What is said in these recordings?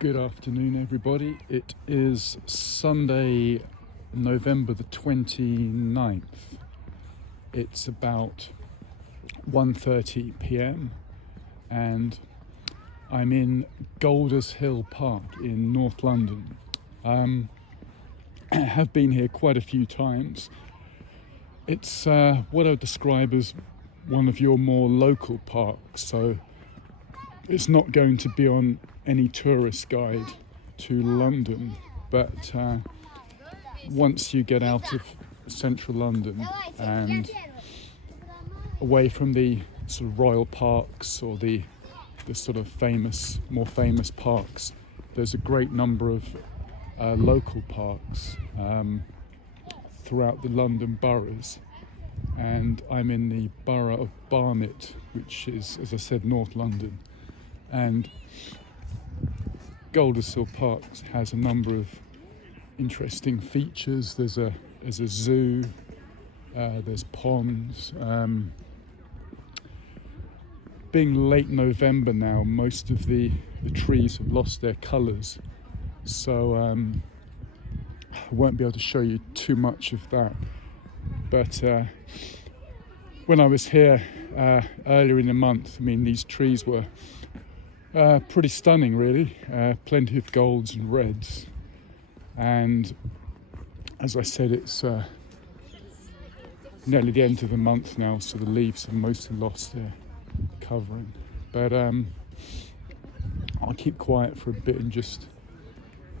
Good afternoon, everybody. It is Sunday, November the 29th. It's about 1:30 p.m. and I'm in Golders Hill Park in North London. I have been here quite a few times. It's what I would describe as one of your more local parks, so it's not going to be on any tourist guide to London, but once you get out of central London and away from the sort of royal parks or the sort of more famous parks, there's a great number of local parks throughout the London boroughs, and I'm in the borough of Barnet, which is, as I said, North London. And Golders Hill Park has a number of interesting features. There's a zoo, there's ponds. Being late November now, most of the trees have lost their colours, so I won't be able to show you too much of that. But when I was here earlier in the month, I mean, these trees were pretty stunning, really. Plenty of golds and reds, and as I said, it's nearly the end of the month now, so the leaves have mostly lost their covering. But I'll keep quiet for a bit and just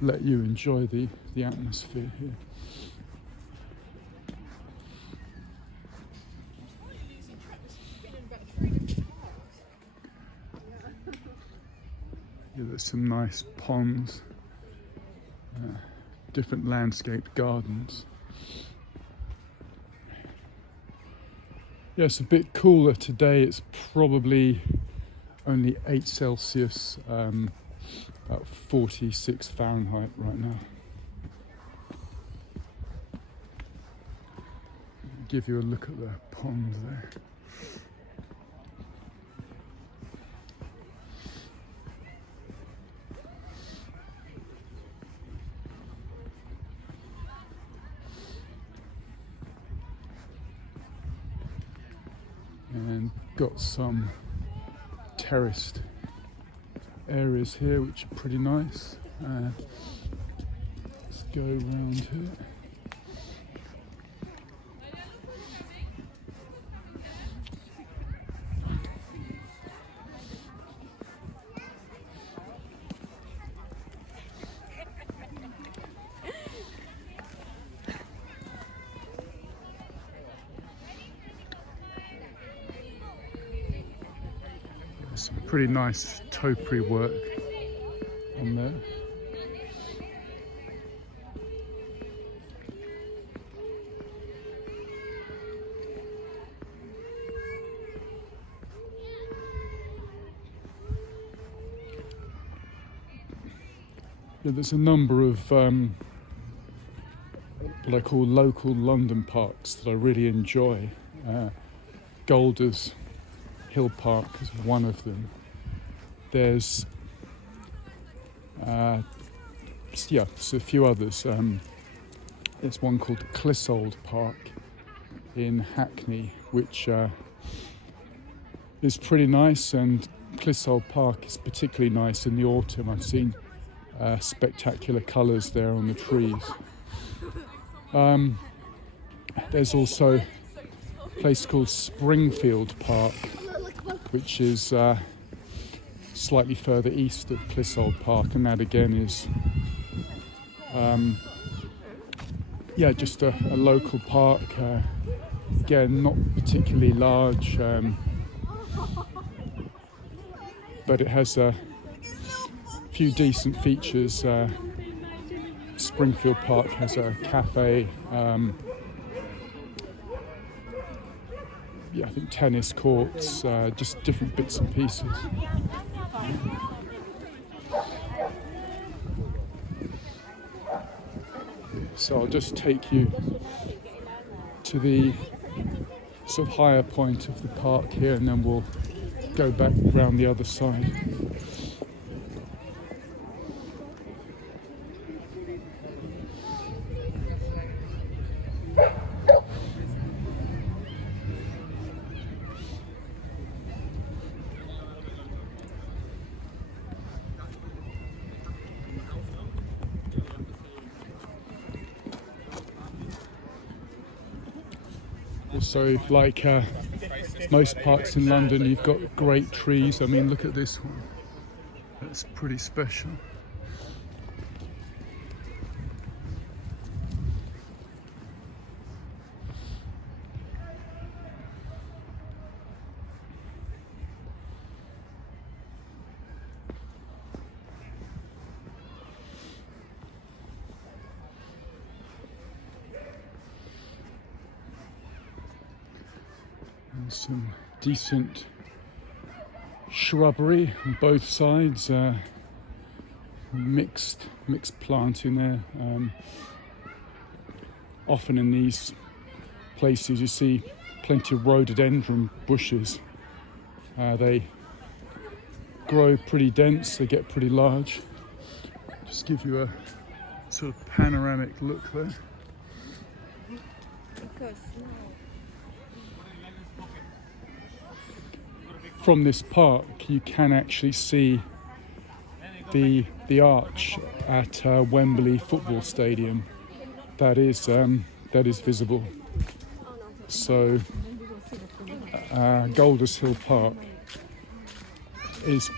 let you enjoy the atmosphere here. There's some nice ponds, different landscaped gardens. Yeah, it's a bit cooler today. It's probably only 8 Celsius, about 46 Fahrenheit right now. I'll give you a look at the pond there. And got some terraced areas here which are pretty nice. Let's go around here. Some pretty nice topiary work on there. Yeah, there's a number of what I call local London parks that I really enjoy. Golders Hill Park is one of them. There's so a few others. There's one called Clissold Park in Hackney, which is pretty nice, and Clissold Park is particularly nice in the autumn. I've seen spectacular colours there on the trees. There's also a place called Springfield Park, which is slightly further east of Clissold Park, and that again is just a local park. Again, not particularly large, but it has a few decent features. Springfield Park has a cafe, I think tennis courts, just different bits and pieces. So I'll just take you to the sort of higher point of the park here, and then we'll go back round the other side. Also, like most parks in London, you've got great trees. I mean, look at this one. That's pretty special. And some decent shrubbery on both sides, mixed plant in there. Often in these places you see plenty of rhododendron bushes. They grow pretty dense, they get pretty large. Just give you a sort of panoramic look there. From this park you can actually see the arch at Wembley Football Stadium. That is visible. So Golders Hill Park is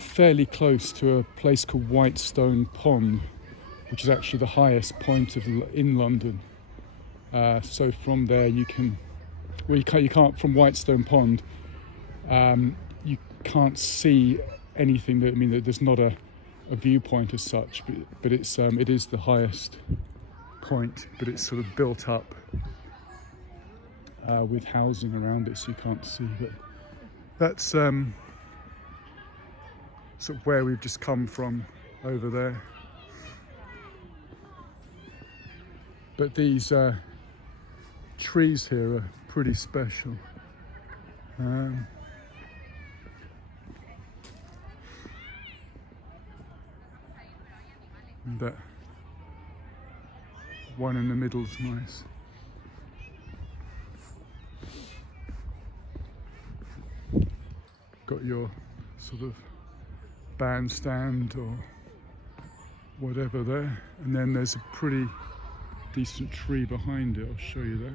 fairly close to a place called Whitestone Pond, which is actually the highest point in London. So from there you can't from Whitestone Pond. You can't see anything. That there's not a viewpoint as such, but it is the highest point. But it's sort of built up with housing around it, so you can't see. But that's sort of where we've just come from over there. But these trees here are pretty special. And that one in the middle is nice. Got your sort of bandstand or whatever there, and then there's a pretty decent tree behind it. I'll show you that.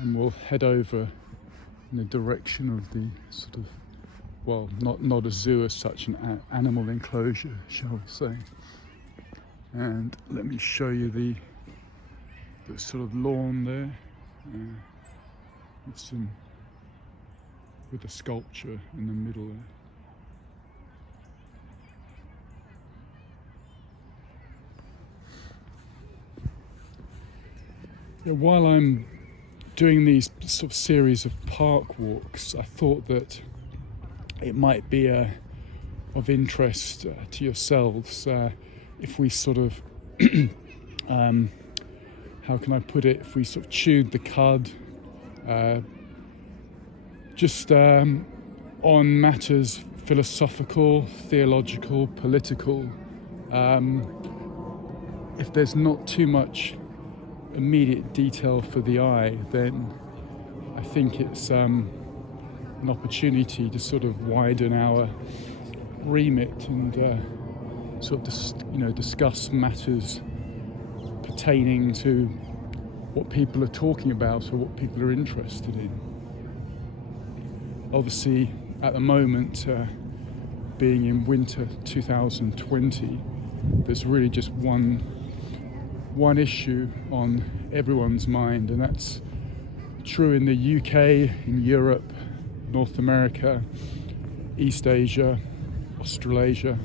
And we'll head over in the direction of the sort of, well, not a zoo as such, an animal enclosure, shall we say. And let me show you the sort of lawn there, with a sculpture in the middle there. Yeah, while I'm doing these sort of series of park walks, I thought that it might be of interest to yourselves if we sort of, how can I put it, if we sort of chewed the cud just on matters philosophical, theological, political. If there's not too much immediate detail for the eye, then I think it's an opportunity to sort of widen our remit and sort of discuss matters pertaining to what people are talking about or what people are interested in. Obviously, at the moment, being in winter 2020, there's really just one issue on everyone's mind, and that's true in the UK, in Europe, North America, East Asia, Australasia,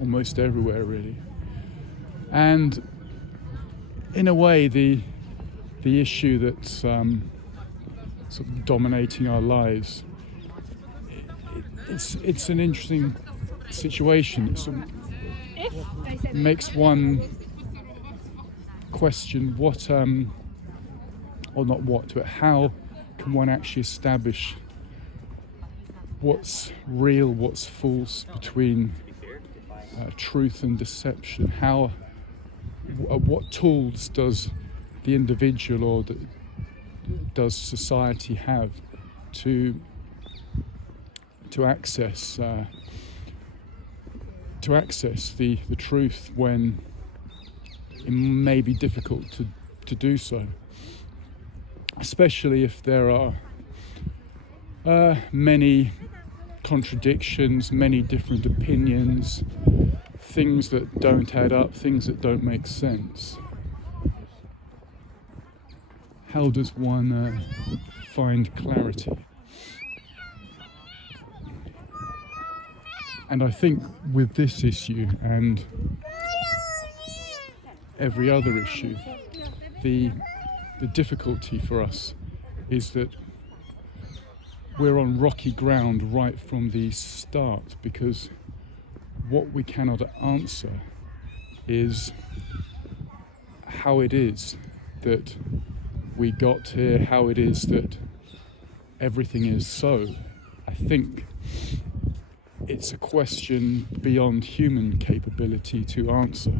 almost everywhere really. And in a way, the issue that's sort of dominating our lives, it's an interesting situation. It sort of makes one question what, or not what, but how can one actually establish what's real, what's false between truth and deception? What tools does the individual or does society have to access the truth when it may be difficult to do so, especially if there are many contradictions, many different opinions, things that don't add up, things that don't make sense. How does one find clarity? And I think with this issue and every other issue, the difficulty for us is that we're on rocky ground right from the start, because what we cannot answer is how it is that we got here, how it is that everything is so. I think it's a question beyond human capability to answer.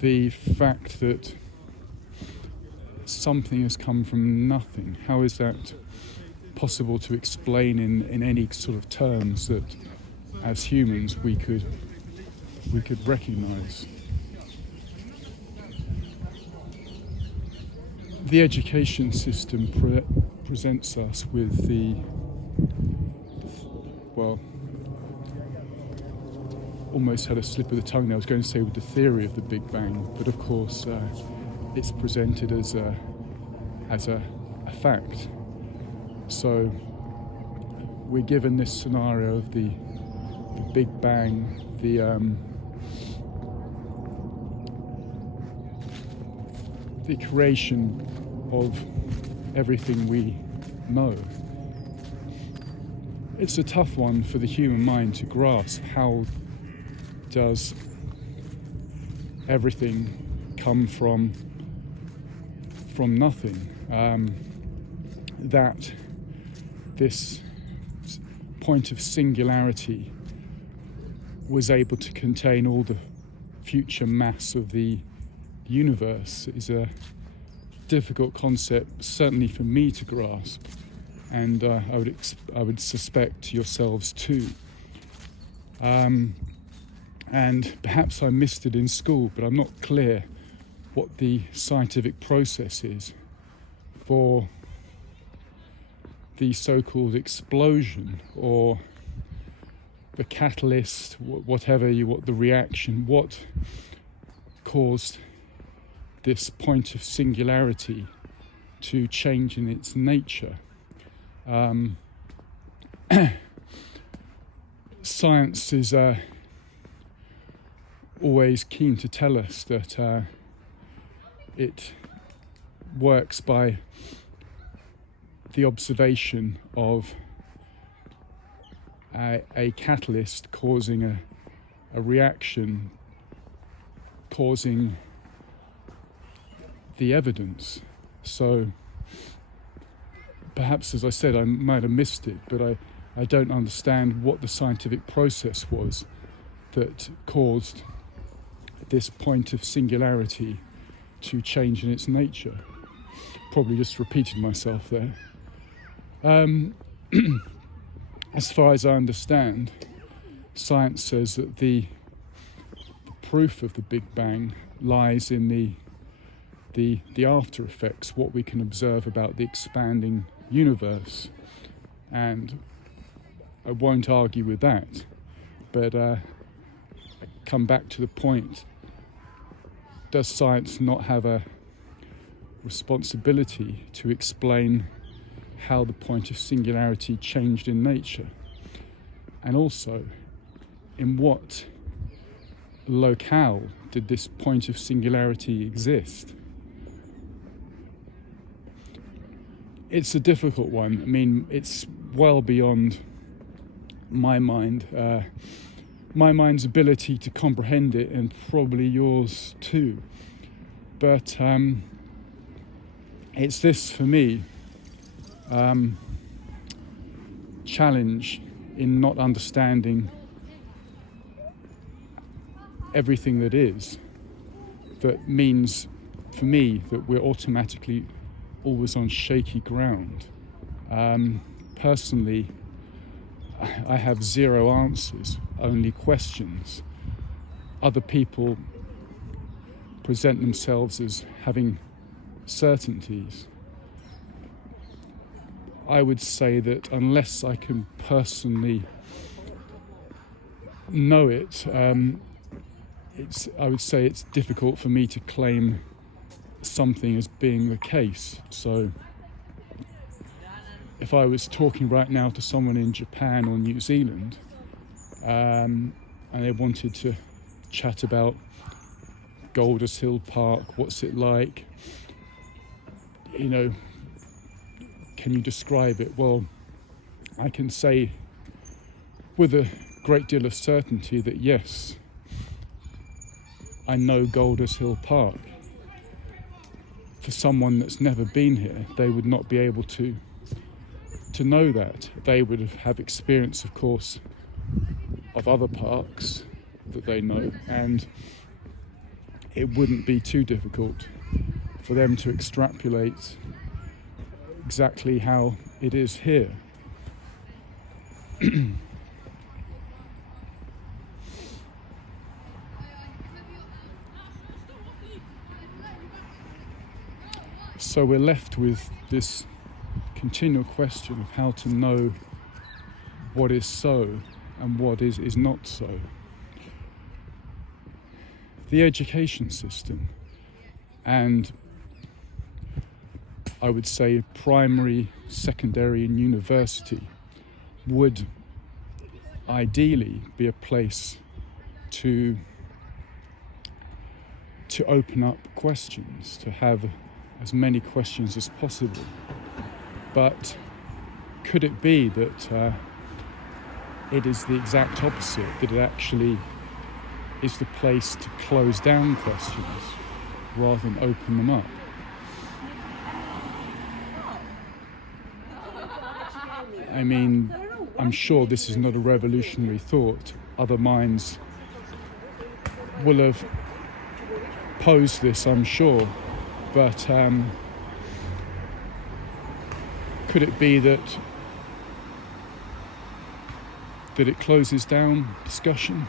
The fact that something has come from nothing, how is that possible to explain in any sort of terms that as humans we could recognize? The education system presents us with almost had a slip of the tongue there. I was going to say with the theory of the Big Bang, but of course it's presented as a fact. So we're given this scenario of the Big Bang, the creation of everything we know. It's a tough one for the human mind to grasp. How does everything come from nothing? That this point of singularity was able to contain all the future mass of the universe is a difficult concept, certainly for me to grasp, and I would suspect yourselves too. And perhaps I missed it in school, but I'm not clear what the scientific process is for the so-called explosion or the catalyst, whatever the reaction, what caused this point of singularity to change in its nature. Science is always keen to tell us that it works by the observation of a catalyst causing a reaction, causing the evidence. So perhaps, as I said, I might have missed it, but I don't understand what the scientific process was that caused this point of singularity to change in its nature. Probably just repeated myself there. As far as I understand, science says that the proof of the Big Bang lies in the after effects, what we can observe about the expanding universe. And I won't argue with that, but I come back to the point: does science not have a responsibility to explain how the point of singularity changed in nature? And also, in what locale did this point of singularity exist? It's a difficult one. I mean, it's well beyond my mind's ability to comprehend it, and probably yours too. But it's this for me. challenge in not understanding everything that is, that means for me that we're automatically always on shaky ground. Personally, I have zero answers, only questions. Other people present themselves as having certainties. I would say that unless I can personally know it, I would say it's difficult for me to claim something as being the case. So if I was talking right now to someone in Japan or New Zealand, and they wanted to chat about Golders Hill Park, what's it like, can you describe it? Well, I can say with a great deal of certainty that yes, I know Golders Hill Park. For someone that's never been here, they would not be able to know that. They would have experience, of course, of other parks that they know, and it wouldn't be too difficult for them to extrapolate exactly how it is here. So we're left with this continual question of how to know what is so and what is not so. The education system, and I would say primary, secondary and university, would ideally be a place to open up questions, to have as many questions as possible. But could it be that it is the exact opposite, that it actually is the place to close down questions rather than open them up? I mean, I'm sure this is not a revolutionary thought. Other minds will have posed this, I'm sure. But could it be that it closes down discussion?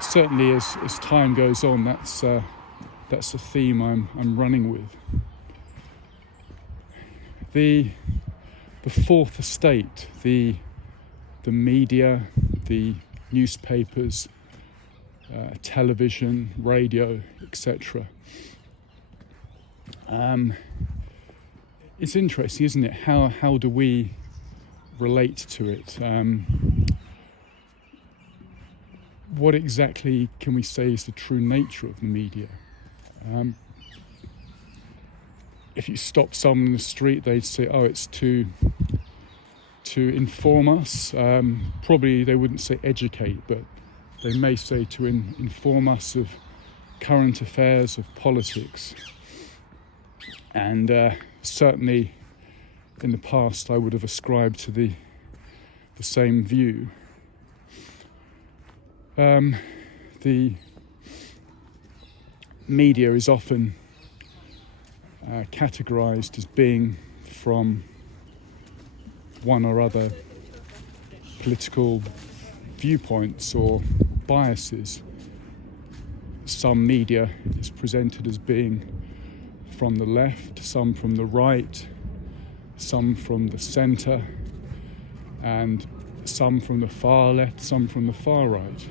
Certainly, as time goes on, that's a theme I'm running with. The fourth estate, the media, the newspapers, television, radio, etc. It's interesting, isn't it? How do we relate to it? What exactly can we say is the true nature of the media? If you stop someone in the street, they'd say, "Oh, it's to inform us." Probably they wouldn't say educate, but they may say to inform us of current affairs, of politics. And certainly in the past I would have ascribed to the same view. The media is often categorized as being from one or other political viewpoints or biases. Some media is presented as being from the left, some from the right, some from the centre, and some from the far left, some from the far right.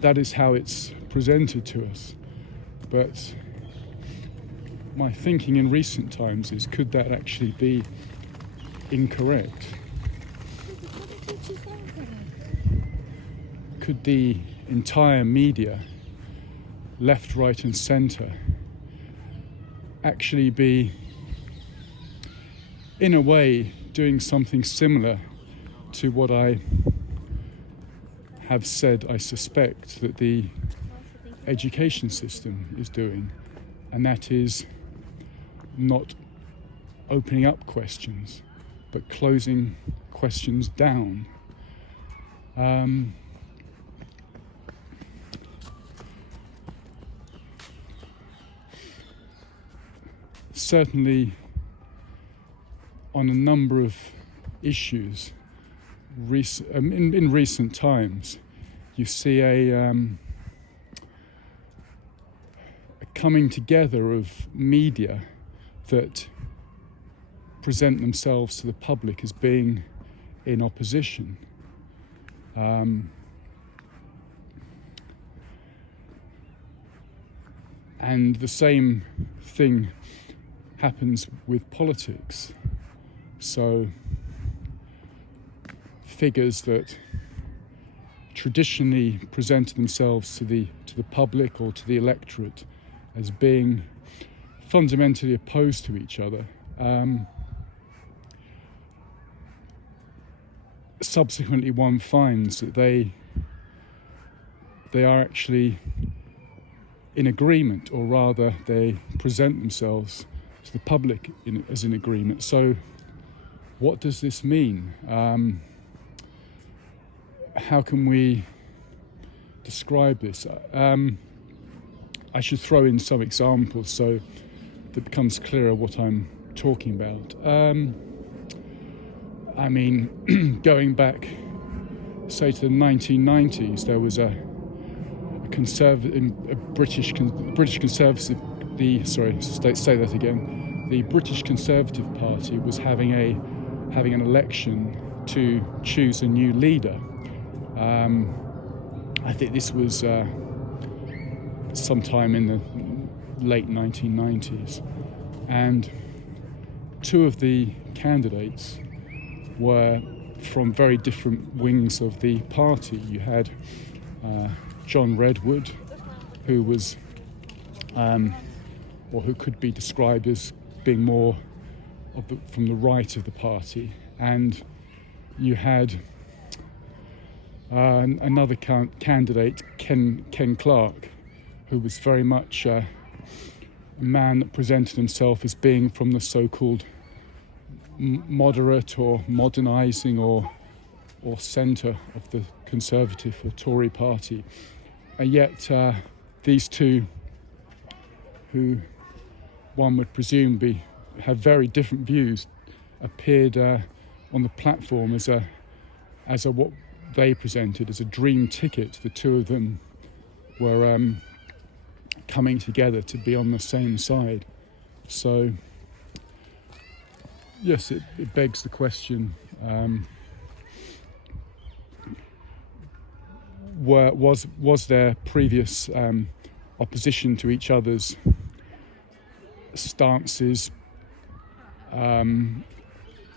That is how it's presented to us. But my thinking in recent times is, could that actually be incorrect? Could the entire media, left, right and centre, actually be, in a way, doing something similar to what I have said I suspect that the education system is doing, and that is not opening up questions, but closing questions down. Certainly, on a number of issues, in recent times, you see a coming together of media that present themselves to the public as being in opposition. And the same thing happens with politics. So figures that traditionally presented themselves to the public or to the electorate as being fundamentally opposed to each other, subsequently one finds that they are actually in agreement, or rather they present themselves to the public as in agreement. So what does this mean? How can we describe this? I should throw in some examples so that it becomes clearer what I'm talking about. Going back, say, to the 1990s, there was a British Conservative. The British Conservative Party was having an election to choose a new leader. I think this was sometime in the late 1990s, and two of the candidates were from very different wings of the party. You had John Redwood, who was, or who could be described as being more from the right of the party, and you had another candidate, Ken Clarke, who was very much a man that presented himself as being from the so-called moderate or modernising or centre of the Conservative or Tory party. And yet these two, who one would presume have very different views, appeared on the platform as a what they presented as a dream ticket. The two of them were coming together to be on the same side. So yes, it begs the question, was there previous opposition to each other's stances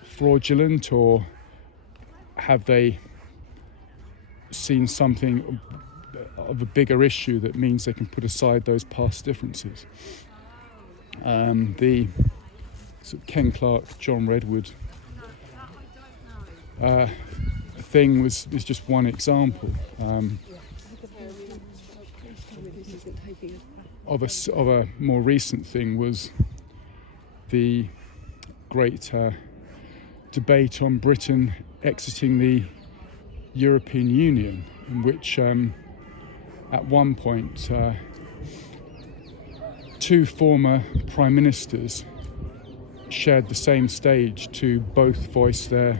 fraudulent, or have they seen something of a bigger issue that means they can put aside those past differences? The Ken Clarke, John Redwood thing is just one example of a more recent thing. Was the great debate on Britain exiting the European Union, in which at one point two former prime ministers shared the same stage to both voice their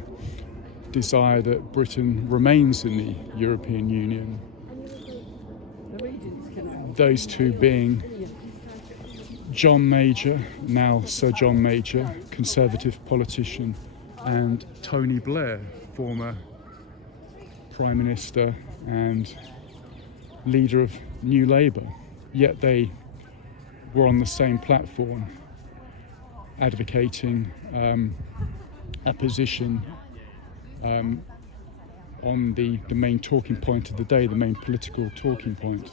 desire that Britain remains in the European Union. Those two being John Major, now Sir John Major, Conservative politician, and Tony Blair, former Prime Minister and leader of New Labour. Yet they were on the same platform, advocating a position on the main talking point of the day, the main political talking point.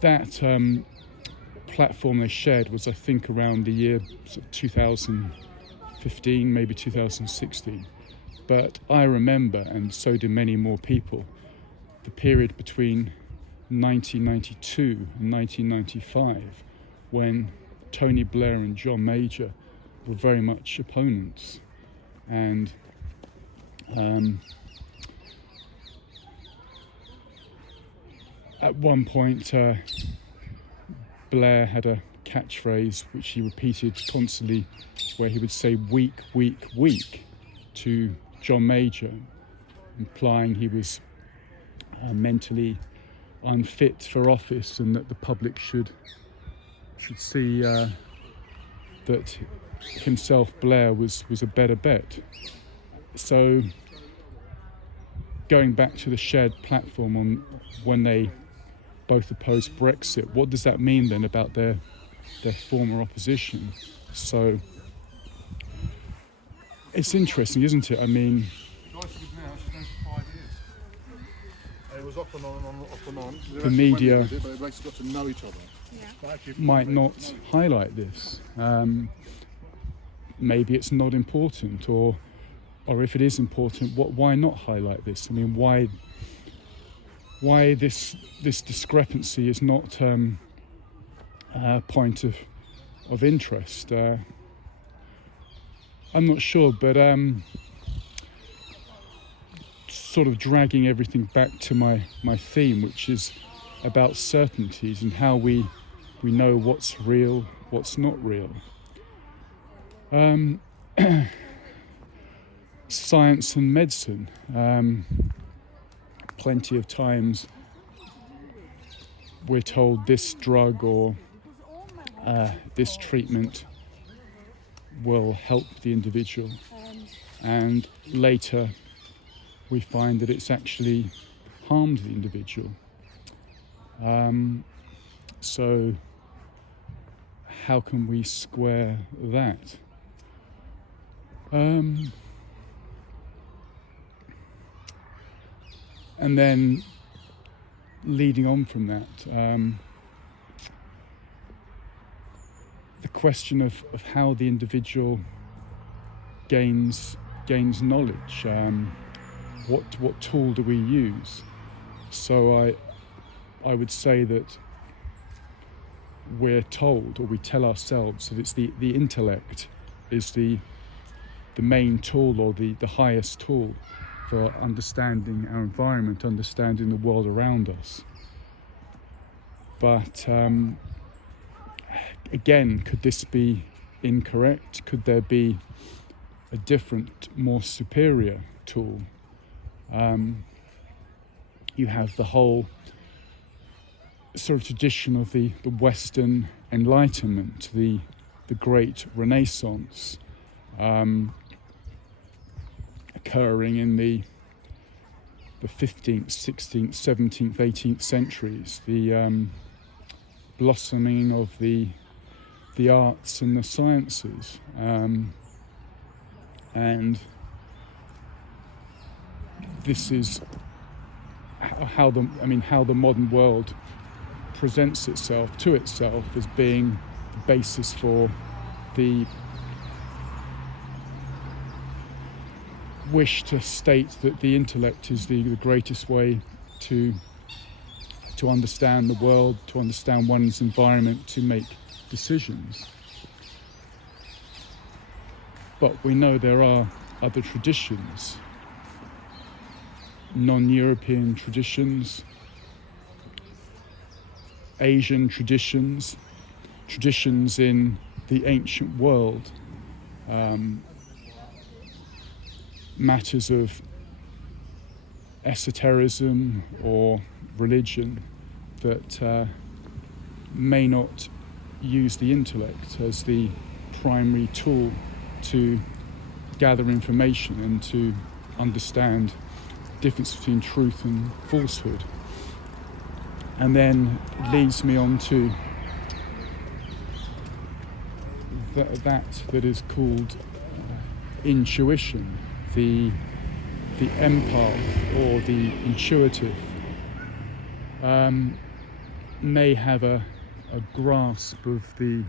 That platform they shared was, I think, around the year 2015, maybe 2016. But I remember, and so do many more people, the period between 1992 and 1995, when Tony Blair and John Major were very much opponents. And at one point, Blair had a catchphrase which he repeated constantly, where he would say "weak, weak, weak" to John Major, implying he was mentally unfit for office, and that the public should see that himself, Blair, was a better bet. So going back to the shared platform on when they both opposed Brexit, what does that mean then about their former opposition? So it's interesting, isn't it? I mean, it was off and on. The media but they basically got to know each other. might not highlight this. Maybe it's not important, or if it is important, why not highlight this? I mean, why this discrepancy is not a point of interest? I'm not sure, but sort of dragging everything back to my theme, which is about certainties and how we know what's real, what's not real. Science and medicine. Plenty of times we're told this drug or this treatment will help the individual, and later we find that it's actually harmed the individual. So how can we square that? And then leading on from that, the question of how the individual gains knowledge. What tool do we use? So I would say that we're told, or we tell ourselves, that it's the intellect is the main tool, or the highest tool for understanding our environment, understanding the world around us. But again, could this be incorrect? Could there be a different, more superior tool? You have the whole sort of tradition of the Western Enlightenment, the Great Renaissance, occurring in the 15th, 16th, 17th, 18th centuries, the blossoming of the arts and the sciences, and this is how the modern world presents itself to itself as being the basis for the wish to state that the intellect is the greatest way to understand the world, to understand one's environment, to make decisions. But we know there are other traditions, non-European traditions, Asian traditions in the ancient world, matters of esotericism or religion that may not use the intellect as the primary tool to gather information and to understand the difference between truth and falsehood. And then it leads me on to that is called intuition, the empath or the intuitive may have a grasp of the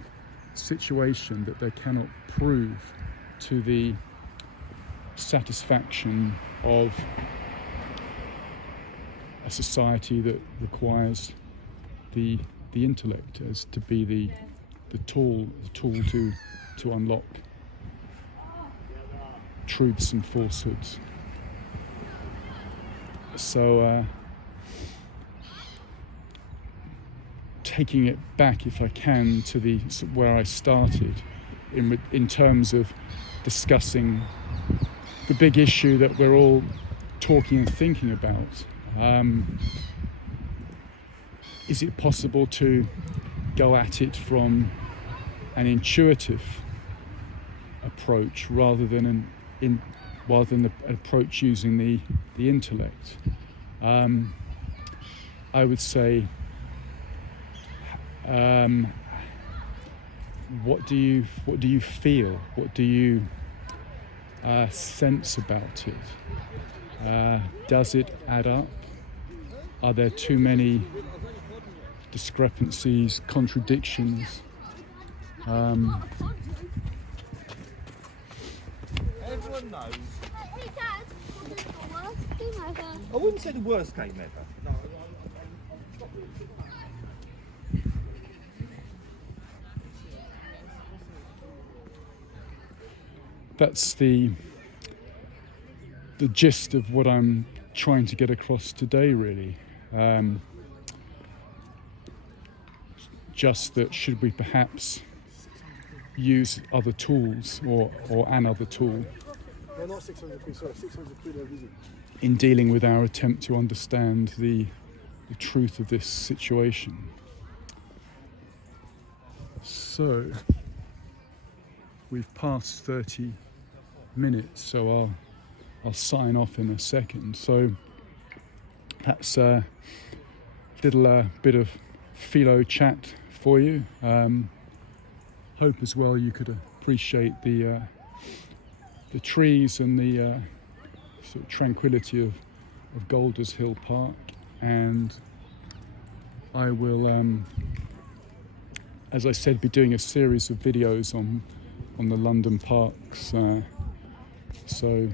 situation that they cannot prove to the satisfaction of a society that requires the intellect as to be the tool to unlock truths and falsehoods. So taking it back, if I can, to where I started, in terms of discussing the big issue that we're all talking and thinking about. Is it possible to go at it from an intuitive approach rather than an approach using the intellect? I would say, what do you feel? What do you sense about it? Does it add up? Are there too many discrepancies, contradictions? Everyone knows. Hey Dad, the worst thing ever. I wouldn't say the worst game ever. No. That's the gist of what I'm trying to get across today, really. Just that, should we perhaps use other tools or another tool They're not 600 quid, sorry, 600 quid a visit. in dealing with our attempt to understand the truth of this situation. So we've passed 30 minutes, so I'll sign off in a second. So that's a little bit of philo chat for you. Hope as well you could appreciate the trees and the sort of tranquility of Golders Hill Park, and I will, as I said, be doing a series of videos on the London parks. So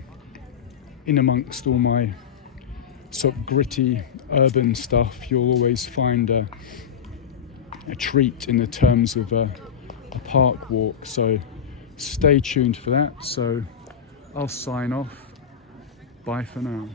in amongst all my sort of gritty urban stuff, you'll always find a treat in the terms of a park walk. So stay tuned for that. So I'll sign off. Bye for now.